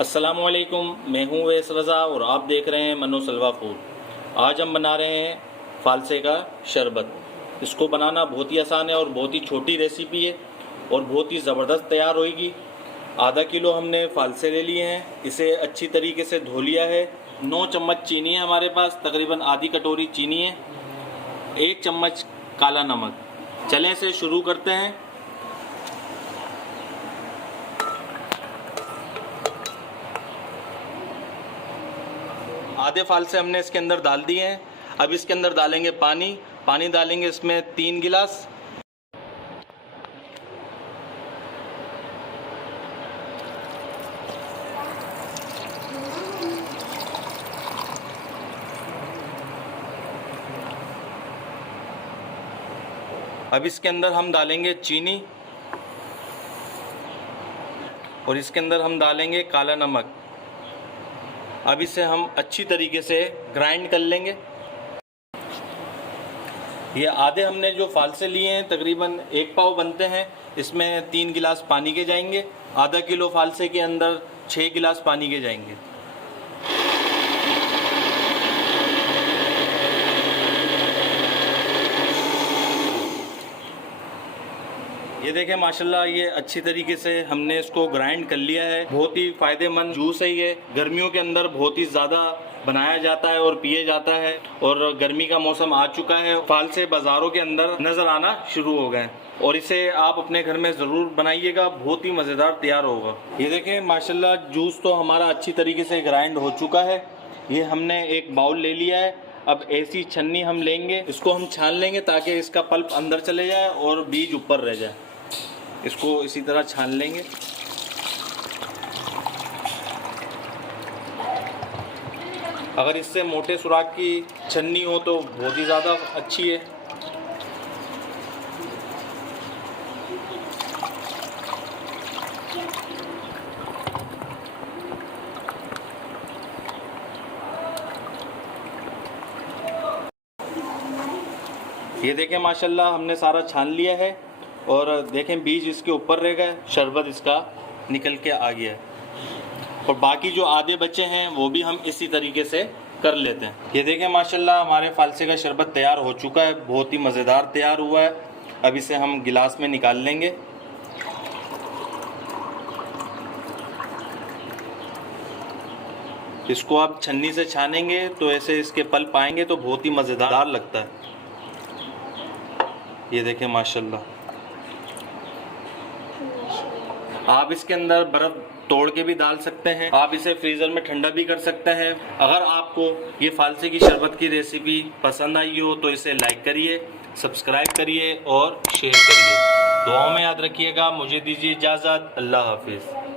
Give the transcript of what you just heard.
अस्सलामुअलैकुम, मैं हूँ वैस रज़ा और आप देख रहे हैं मनो सलवा फूड। आज हम बना रहे हैं फालसे का शरबत। इसको बनाना बहुत ही आसान है और बहुत ही छोटी रेसिपी है और बहुत ही ज़बरदस्त तैयार होएगी। आधा किलो हमने फालसे ले लिए हैं, इसे अच्छी तरीके से धो लिया है। 9 चम्मच चीनी है हमारे पास, तकरीबन आधी कटोरी चीनी है। 1 चम्मच काला नमक। चलें इसे शुरू करते हैं। आधे फालसे हमने इसके अंदर डाल दिए हैं। अब इसके अंदर डालेंगे पानी डालेंगे इसमें 3 गिलास। अब इसके अंदर हम डालेंगे चीनी और इसके अंदर हम डालेंगे काला नमक। अब इसे हम अच्छी तरीके से ग्राइंड कर लेंगे। ये आधे हमने जो फालसे लिए हैं तकरीबन 1 पाव बनते हैं, इसमें 3 गिलास पानी के जाएंगे। आधा किलो फालसे के अंदर 6 गिलास पानी के जाएंगे। ये देखें माशाल्लाह, ये अच्छी तरीके से हमने इसको ग्राइंड कर लिया है। बहुत ही फ़ायदेमंद जूस है ये। गर्मियों के अंदर बहुत ही ज़्यादा बनाया जाता है और पिए जाता है और गर्मी का मौसम आ चुका है। फालसे बाज़ारों के अंदर नज़र आना शुरू हो गए और इसे आप अपने घर में ज़रूर बनाइएगा, बहुत ही मज़ेदार तैयार होगा। ये देखें माशाल्लाह, जूस तो हमारा अच्छी तरीके से ग्राइंड हो चुका है। ये हमने एक बाउल ले लिया है। अब ऐसी छन्नी हम लेंगे, इसको हम छान लेंगे ताकि इसका पल्प अंदर चले जाए और बीज ऊपर रह जाए। इसको इसी तरह छान लेंगे। अगर इससे मोटे सुराख की छन्नी हो तो बहुत ही ज़्यादा अच्छी है। ये देखें माशाल्लाह, हमने सारा छान लिया है और देखें बीज इसके ऊपर रह गए, शरबत इसका निकल के आ गया है। और बाकी जो आधे बचे हैं वो भी हम इसी तरीके से कर लेते हैं। ये देखें माशाल्लाह, हमारे फालसे का शरबत तैयार हो चुका है, बहुत ही मज़ेदार तैयार हुआ है। अब इसे हम गिलास में निकाल लेंगे। इसको आप छन्नी से छानेंगे तो ऐसे इसके पल्प आएंगे तो बहुत ही मज़ेदार लगता है। ये देखें माशाल्लाह, आप इसके अंदर बर्फ़ तोड़ के भी डाल सकते हैं। आप इसे फ्रीज़र में ठंडा भी कर सकते हैं। अगर आपको ये फालसे की शरबत की रेसिपी पसंद आई हो तो इसे लाइक करिए, सब्सक्राइब करिए और शेयर करिए। दुआओं में याद रखिएगा। मुझे दीजिए इजाज़त। अल्लाह हाफिज़।